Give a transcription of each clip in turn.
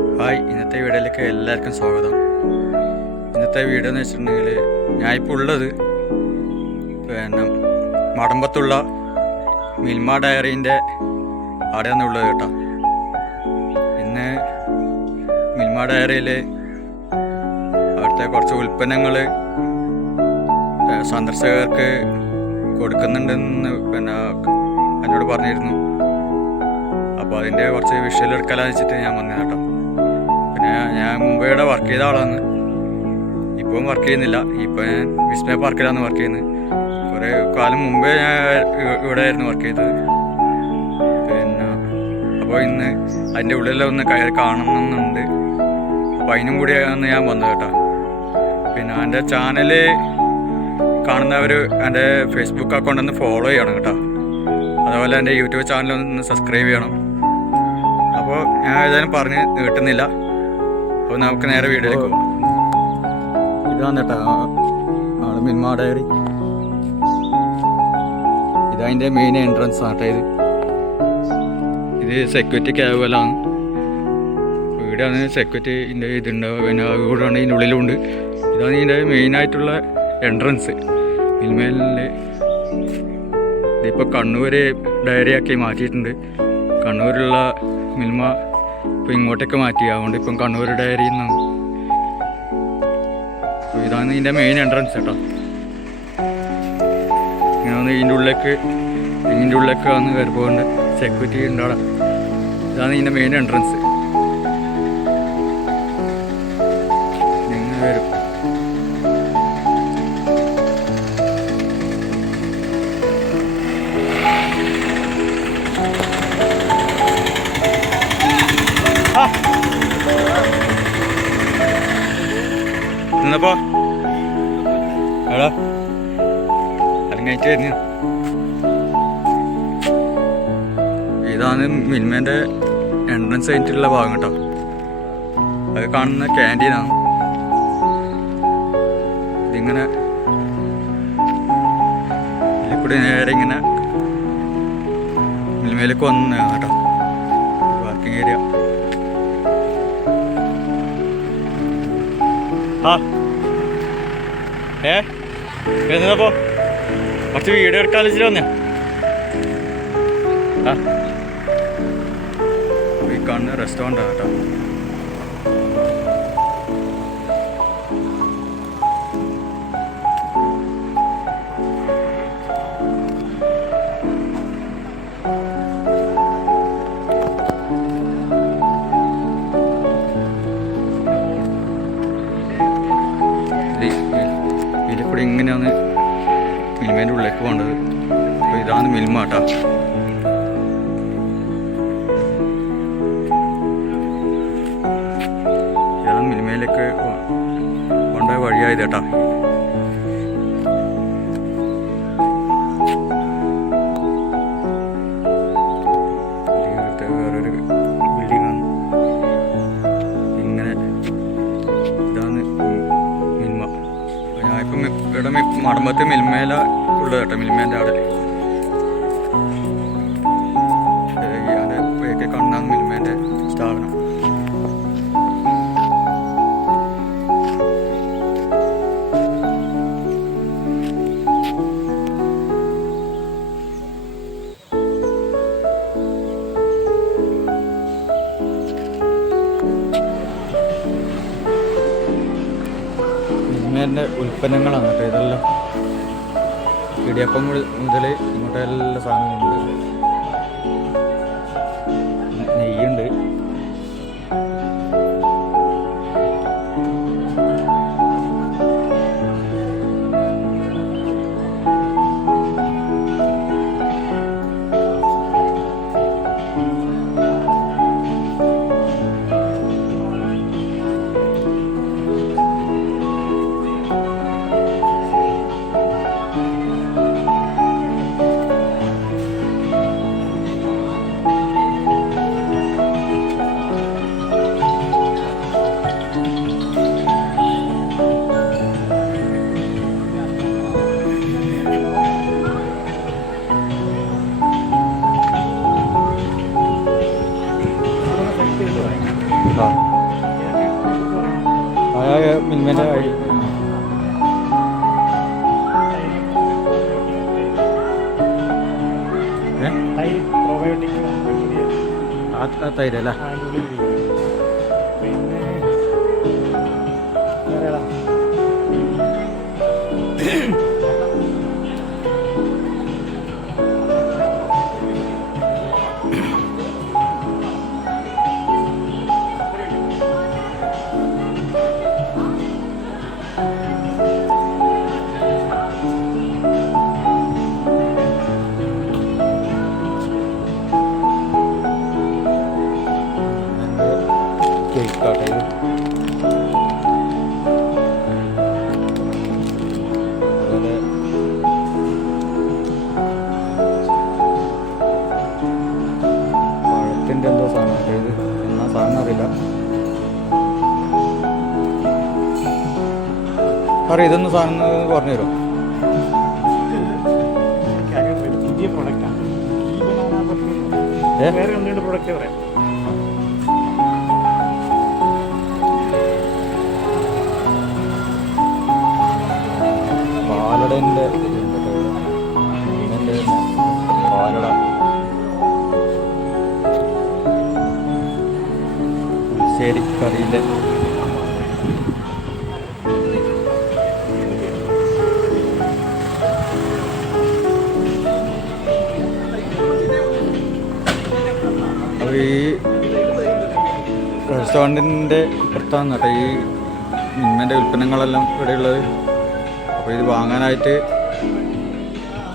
Hi, ഇന്നത്തെ വീഡിയോയിലേക്ക് എല്ലാവർക്കും സ്വാഗതം. ഇന്നത്തെ വീഡിയോ എന്ന് വെച്ചിട്ടുണ്ടെങ്കിൽ ഞാനിപ്പോൾ ഉള്ളത് മടമ്പത്തുള്ള മിൽമ ഡയറീൻ്റെ അവിടെയാണ് ഉള്ളത് കേട്ടോ. ഇന്ന് മിൽമ ഡയറിയിൽ അവിടുത്തെ കുറച്ച് ഉൽപ്പന്നങ്ങൾ സന്ദർശകർക്ക് കൊടുക്കുന്നുണ്ടെന്ന് എന്നോട് പറഞ്ഞിരുന്നു. അപ്പോൾ അതിൻ്റെ കുറച്ച് വിഷ്വൽ എടുക്കലാന്ന് വെച്ചിട്ട് ഞാൻ വന്നത് കേട്ടോ. പിന്നെ ഞാൻ മുമ്പ് ഇവിടെ വർക്ക് ചെയ്ത ആളാണ്, ഇപ്പം വർക്ക് ചെയ്യുന്നില്ല. ഇപ്പം ഞാൻ വിസ്മയ പാർക്കിലാണ് വർക്ക് ചെയ്യുന്നത്. കുറേ കാലം മുമ്പേ ഞാൻ ഇവിടെ ആയിരുന്നു വർക്ക് ചെയ്തത്. പിന്നെ അപ്പോൾ ഇന്ന് അതിൻ്റെ ഉള്ളിലൊന്ന് കയറി കാണണമെന്നുണ്ട്. അപ്പോൾ അതിനും കൂടിയാണ് ഞാൻ വന്നത് കേട്ടോ. പിന്നെ എൻ്റെ ചാനൽ കാണുന്നവർ എൻ്റെ ഫേസ്ബുക്ക് അക്കൗണ്ട് ഒന്ന് ഫോളോ ചെയ്യണം കേട്ടോ. അതുപോലെ എൻ്റെ യൂട്യൂബ് ചാനലൊന്ന് സബ്സ്ക്രൈബ് ചെയ്യണം. അപ്പോൾ ഞാൻ ഏതായാലും പറഞ്ഞ് നീട്ടുന്നില്ല. അപ്പോൾ നമുക്ക് നേരെ വീഡിയോയിലേക്ക് പോകാം. ഇതാണ് കേട്ടോ ആള് മിൽമ ഡയറി. ഇതതിൻ്റെ മെയിൻ എൻട്രൻസ് ആണ് കേട്ടോ. ഇത് സെക്യൂരിറ്റി ക്യാബിലാണ്. ഇവിടെയാണ് സെക്യൂരിറ്റിൻ്റെ ഇതുണ്ടാവുക. പിന്നെ ഇവിടെയാണ് ഇതിൻ്റെ ഉള്ളിലുണ്ട്. ഇതാണ് ഇതിൻ്റെ മെയിനായിട്ടുള്ള എൻട്രൻസ് മിൽമയിലെ. ഇതിപ്പോൾ കണ്ണൂർ ഡയറിയാക്കി മാറ്റിയിട്ടുണ്ട്. കണ്ണൂരുള്ള മിൽമ ഇപ്പോൾ ഇങ്ങോട്ടേക്ക് മാറ്റി. അതുകൊണ്ട് ഇപ്പം കണ്ണൂർ ഡയറി എന്നാണ്. അപ്പോൾ ഇതാണ് ഇതിൻ്റെ മെയിൻ എൻട്രൻസ് കേട്ടോ. ഇങ്ങനെ വന്ന് ഇതിൻ്റെ ഉള്ളിലേക്ക് വന്ന് കയറിപ്പോണ്ട് സെക്യൂരിറ്റി ഉണ്ട് അവിടെ. ഇതാണ് ഇതിൻ്റെ മെയിൻ എൻട്രൻസ്. ഇങ്ങനെ വരും. എന്നപ്പോ എടാ അല്ലെങ്കിൽ വരുന്നു. ഇതാണ് മിൽമേൻ്റെ എൻട്രൻസ് ആയിട്ടുള്ള ഭാഗം കേട്ടോ. അത് കാണുന്ന ക്യാൻറ്റീനാണ്. ഇതിങ്ങനെ ഇതിൽക്കൂടി നേരെ ഇങ്ങനെ മിൽമയിലേക്ക് വന്ന കേട്ടോ. Parking area. ആ എന്നപ്പോ കുറച്ച് വീഡിയോ എടുക്കാൻ വെച്ചിട്ട് വന്നേ. ആ ഈ കാണുന്ന റെസ്റ്റോറൻ്റ് കേട്ടോ. ഇതിൽക്കൂടി ഇങ്ങനെയാണ് മിൽമേൻ്റെ ഉള്ളിലേക്ക് പോകേണ്ടത്. അപ്പോൾ ഇതാണ് മിൽമ കേട്ടോ. ഇതാണ് മിൽമയിലേക്ക് കൊണ്ടുപോയ വഴിയായത് കേട്ടോ. വേറൊരു ബിൽഡിങ്ങാണ്. ഇങ്ങനെ ഇതാണ് മിൽമ. ഞാനിപ്പം ഇവിടെ മടമ്പത്ത് മിൽമേല ഉള്ളത് കേട്ടോ. മിൽമേൻ്റെ അവിടെ കാണുന്നതാണ് മിൽമേൻ്റെ സ്ഥാപനം. മിൽമേൻ്റെ ഉൽപ്പന്നങ്ങളാണ് കേട്ടോ ഇതെല്ലാം. ഇടിയപ്പം മുതൽ ഇങ്ങോട്ട് എല്ലാ സാധനങ്ങളുണ്ട്. നെയ്യുണ്ട്. മിൽമേൻ്റെ വഴി ആ തൈരല്ലേ? പിന്നെ കേക്കാട്ടെ ഇത്. അതുപോലെ പഴത്തിൻ്റെ എന്തോ സാധനം കേട്ടോ ഇത്. എന്നാ സാധനം അറിയില്ല. സാറേ ഇതൊന്ന് സാധനം പറഞ്ഞു തരുമോ? പുതിയ പ്രൊഡക്റ്റാണ്. വേറെ ഒന്നുകൂടെ പ്രൊഡക്റ്റ് പറയാം. പാലടൻ്റെ പാലട പുളിശ്ശേരി കറിയിലെ അപ്പോൾ ഈ റെസ്റ്റോറൻറ്റിൻ്റെ ഇപ്പുറത്താണ് കേട്ടോ ഈ മിൽമേൻ്റെ ഉൽപ്പന്നങ്ങളെല്ലാം ഇവിടെയുള്ളത്. അപ്പോൾ ഇത് വാങ്ങാനായിട്ട്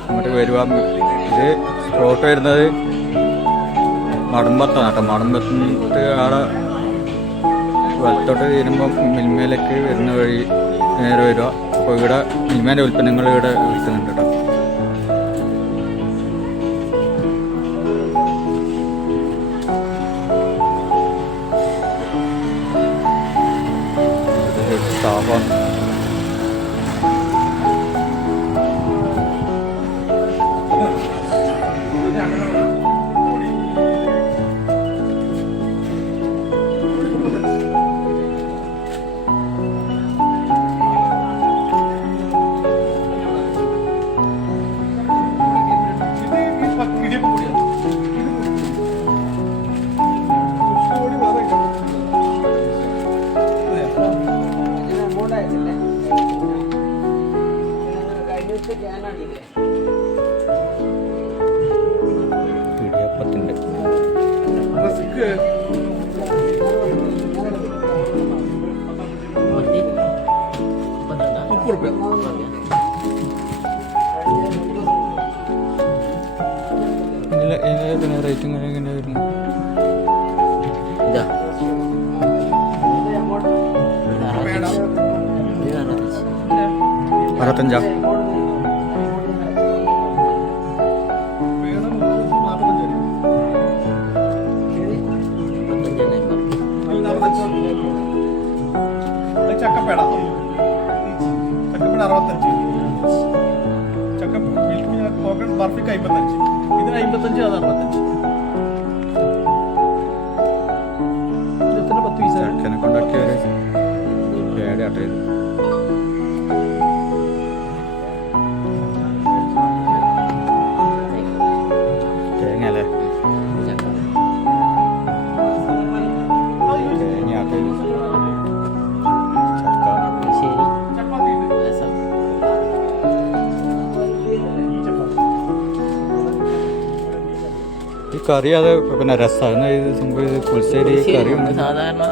ഇങ്ങോട്ട് വരുക. ഇത് സ്പോട്ട് വരുന്നത് മടമ്പത്താണ് കേട്ടോ. മടമ്പത്ത് ആടെ വലത്തോട്ട് തീരുമ്പം മിൽമയിലേക്ക് വരുന്ന വഴി നേരെ വരിക. അപ്പോൾ ഇവിടെ മിൽമേൻ്റെ ഉൽപ്പന്നങ്ങൾ ഇവിടെ വിൽക്കുന്നുണ്ട് കേട്ടോ. സ്റ്റാഫാണ്. ഇടിയപ്പത്തിൻ്റെ പിന്നെ റേറ്റും എങ്ങനെ വരുന്നു? അറുപത്തഞ്ചാ? ചക്കപ്പേട 65, ചക്ക കോക്കനട്ട് ബർഫിക്ക് 55, ഇതിന് 55, അത് 65. ഇതിന് 10 പീസ് ചക്കനെ കൊണ്ടാക്കിയൊരു പേടയാട്ടെ ഇത്. തേങ്ങ അല്ലേ? തേങ്ങയാട്ടെ ഇത്. ഈ കറി അത് പിന്നെ രസമാണ്. ഇത് സംഭവം ഇത് പുളിശ്ശേരി കറി സാധാരണ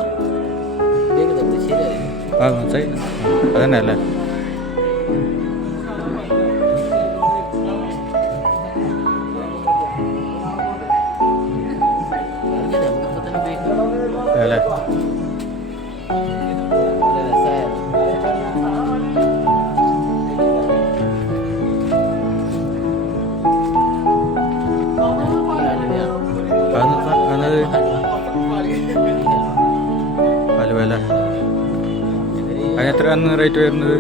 ആ മനസ്സിലായി. അതന്നെ അല്ലേ? അല്ലേ? ഹലുവ അല്ലേ? അതിനെത്രയാണ് റേറ്റ് വരുന്നത്?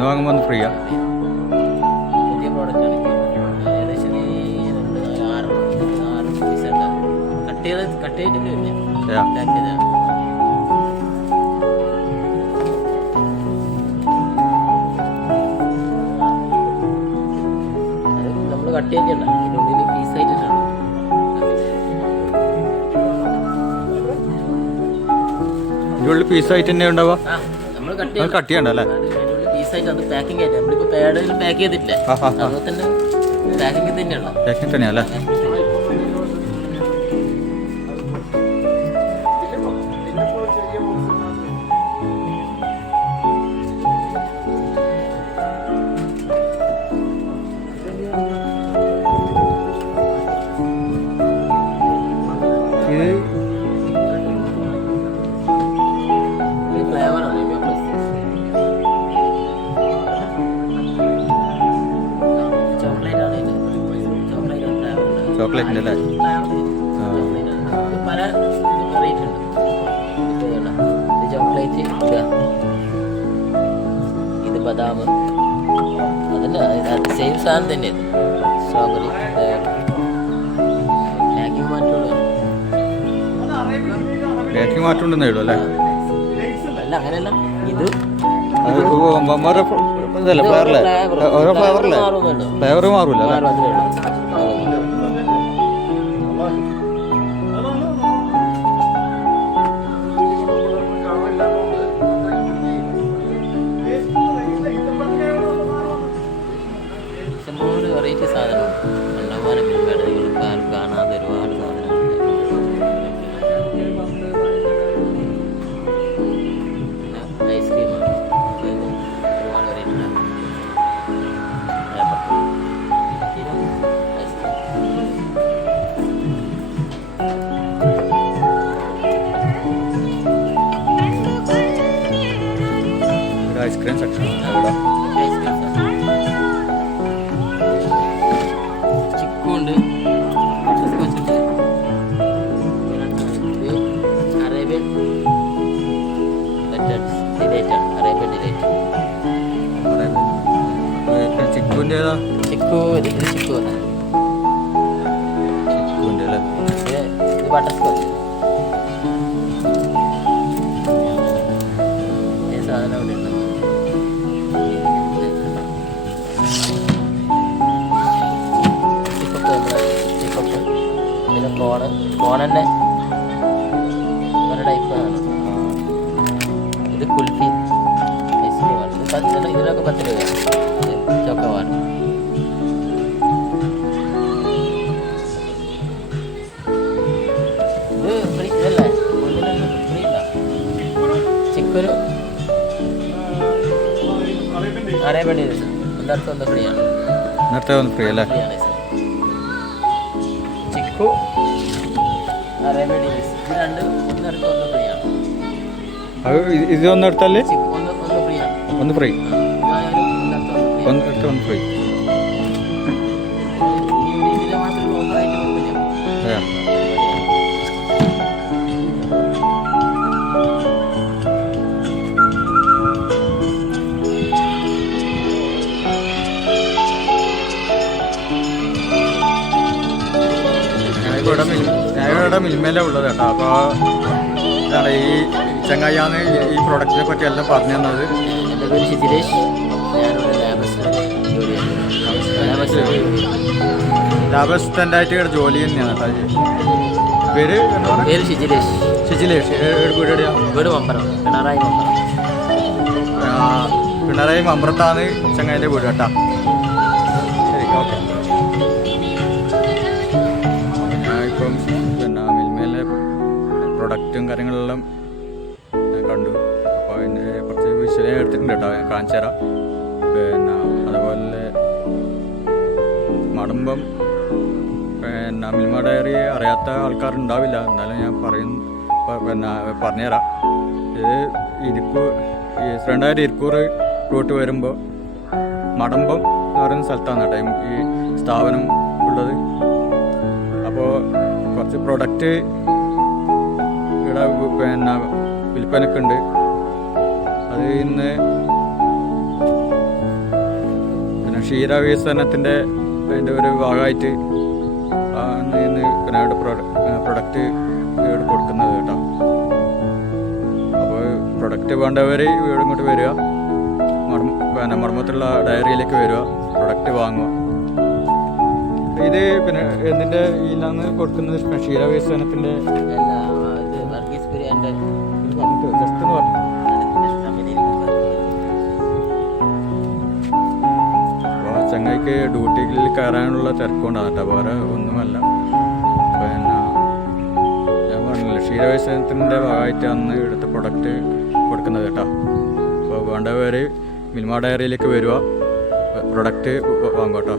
ഒന്ന് വാങ്ങുമ്പോൾ ഒന്ന് ഫ്രീയാ? പുതിയ പ്രോഡക്റ്റാണ്. ഏകദേശം 6 പീസ് ഉണ്ടാവും. കട്ട് ചെയ്തിട്ട് വരില്ല. അതെയാ? പാക്ക് ചെയ്താണ്. നമ്മൾ കട്ട് ചെയ്തിട്ടുണ്ട്. ഇതിനുള്ളിൽ പീസായിട്ടുണ്ട്. ഇതിനുള്ളിൽ പീസായിട്ട് തന്നെ ഉണ്ടാവുക? നമ്മൾ കട്ട് അത് കട്ട് ചെയ്യണ്ടല്ലേ? അതിനുള്ളിൽ പീസായിട്ട് അത് പാക്കിംഗ് ആയിട്ട് നമ്മളിപ്പോൾ പാഡിൽ പാക്ക് ചെയ്തിട്ടില്ലേ, അതുപോലെ തന്നെ പാക്കിംഗ് തന്നെയുള്ള പാക്കിംഗ് തന്നെയല്ലേ? ഇത് ഫ്ലേവറാണ്. ചോക്ലേറ്റ് ആണ് ഇത്. ചോക്ലേറ്റ് ഫ്ലേവർ ചോക്ലേറ്റിൻ്റെ അല്ലേ? പല വെറൈറ്റി ഉണ്ട്. ഇത് ചോക്ലേറ്റ്, ഇത് ബദാം, അതന്നെ സെയിം സാധനം തന്നെ. Strawberry packing മാറ്റുള്ളൂ. പാക്കിംഗ് മാറ്റം ഉണ്ടെന്നേ ഉള്ളൂ അല്ലേ? അല്ല അങ്ങനെയല്ല, ഇത് അത് ഇതല്ലേ ഫ്ലേവറിലെ? ഓരോ ഫ്ലേവറിലെ ഫ്ലേവർ മാറൂല അല്ലേ? ഇഷ്ടംപോലെ വെറൈറ്റി സാധനമുണ്ട്. കണ്ടമാനം ഒരുപാട് നിങ്ങൾക്ക് ആരും കാണാതെ ഒരുപാട് സാധനങ്ങളുണ്ട്. ഐസ്ക്രീമാണ്, ഒരുപാട് വെറൈറ്റി ഉണ്ട്. ഒരു ഐസ്ക്രീം സെക്ഷൻ അവിടെ. ചിക്കുണ്ട്, ബട്ടർസ്കോച്ചുണ്ട്, അറേബ്യൻ ഡിലൈറ്റാണ്. അറേബ്യൻ ഡിലൈറ്റ് ചിക്കുവിൻ്റെ ഏതാ? ചിക്കു. ഇത് ചിക്കു ആണ്. ചിക്കുവിൻ്റെ അല്ലേ? ഇത് ബട്ടർസ്കോച്ച്. ഈ സാധനം ഇവിടെ ഉണ്ട്. ചിക്കപ്പ് പിന്നെ കോൺ തന്നെ പല ടൈപ്പാണ്. ഇത് കുൽഫി ഐസ്ക്രീമാണ്. ഇതിനൊക്കെ 10 രൂപയാണ്. ഇത് ചോക്കോവാണ്. ഇത് ഫ്രീ ഇതല്ലേ, ഒന്നിനൊന്നും ഫ്രീ ഇല്ല. ചിക്കന് അറേബ്യൻ ഡിലൈറ്റ് എല്ലായിടത്തും ഒന്ന് ഫ്രീ ആണ്. നേരത്തെ ഒന്ന് ഫ്രീ അല്ലേ? ഫ്രീ ആണ് ചിക്കു, അറേബ്യൻ ഡിലൈറ്റ്. ഇത് രണ്ട് ഒന്നിടത്ത് ഒന്ന് ഫ്രീ ആണ്. അത് ഇതൊന്നും എടുത്താല് ഒന്ന് ഫ്രീ ആണ്. ഒന്ന് ഫ്രീ, ഇതായാലും ഒന്നിടത്ത് ഒന്ന് ഫ്രീ. ഒന്ന് എടുത്ത് ഒന്ന് ഫ്രീ. ഇതിലെ മാത്രം ഓഫറായിട്ട് കൊടുക്കില്ല. അതെയാ? ഞാനിവിടെ മിൽമയിലാണ് ഉള്ളത് കേട്ടോ. അപ്പോൾ എന്താണ് ഈ ചങ്ങായിയാണ് ഈ പ്രോഡക്റ്റിനെ പറ്റി എല്ലാം പറഞ്ഞു തന്നത്. എൻ്റെ പേര് ഷിജിലേഷ്. ഞാനിവിടെ ലാബസിൽ ജോലി ചെയ്യുന്നു. ലാബ് അസിസ്റ്റൻ്റായിട്ട് ഇവിടെ ജോലി തന്നെയാണ് കേട്ടോ. പേര് പേര് ഷിജിലേഷ്. ഷിജിലേഷ്. വീട് എവിടെയാ? വീട് മമ്പറം, പിണറായി മമ്പറം. പിണറായി മമ്പറത്താണ് ചങ്ങായിൻ്റെ വീട് കേട്ടോ. ശരി, ഓക്കെ. ഞാനിപ്പം പിന്നെ മിൽമയിലെ പ്രൊഡക്റ്റും കാര്യങ്ങളെല്ലാം ഞാൻ കണ്ടു. അപ്പോൾ അതിൻ്റെ കുറച്ച് വിഷയം എടുത്തിട്ടുണ്ട് കേട്ടോ, ഞാൻ കാണിച്ചു തരാം. പിന്നെ അതുപോലെ മടുമ്പം പിന്നെ മിൽമ ഡയറി അറിയാത്ത ആൾക്കാരുണ്ടാവില്ല, എന്നാലും ഞാൻ പിന്നെ പറഞ്ഞുതരാം. ഇത് ഇരിക്കൂർ റൂട്ട് വരുമ്പോൾ മടമ്പം എന്ന് പറയുന്ന സ്ഥലത്താണ് കേട്ടോ ഈ സ്ഥാപനം ഉള്ളത്. അപ്പോൾ കുറച്ച് പ്രൊഡക്റ്റ് ഇവിടെ പിന്നെ വിൽപ്പനക്കുണ്ട്. അത് ഇന്ന് ക്ഷീരവികസനത്തിൻ്റെ അതിൻ്റെ ഒരു ഭാഗമായിട്ട് ആണ് ഇന്ന് പിന്നെ അവിടെ പ്രൊഡക്റ്റ് ഇവിടെ കൊടുക്കുന്നത് കേട്ടോ. അപ്പോൾ പ്രൊഡക്റ്റ് വേണ്ടവർ ഇവിടെ ഇങ്ങോട്ട് വരിക, പിന്നെ മർമ്മത്തുള്ള ഡയറിയിലേക്ക് വരിക, പ്രൊഡക്റ്റ് വാങ്ങുക. ഇത് പിന്നെ എന്തിൻ്റെ ഇതിലാണ് കൊടുക്കുന്നത്? ക്ഷീരവികസനത്തിൻ്റെ വർഗീസ് കുര്യൻ്റെ പറഞ്ഞിട്ട് ജസ്റ്റ് ഒന്ന് പറഞ്ഞു. അപ്പോൾ ചങ്ങായിക്ക് ഡ്യൂട്ടിയിൽ കയറാനുള്ള തിരക്കുകൊണ്ടാണ് കേട്ടോ, വേറെ ഒന്നുമല്ല. പിന്നെ ഞാൻ പറഞ്ഞില്ല, ക്ഷീരവികസനത്തിൻ്റെ ഭാഗമായിട്ട് അന്ന് എടുത്ത പ്രൊഡക്റ്റ് കൊടുക്കുന്നത് കേട്ടോ. അപ്പോൾ വേണ്ടവർ മിൽമ ഡയറിയിലേക്ക് വരിക, പ്രൊഡക്റ്റ് വാങ്ങുക കേട്ടോ.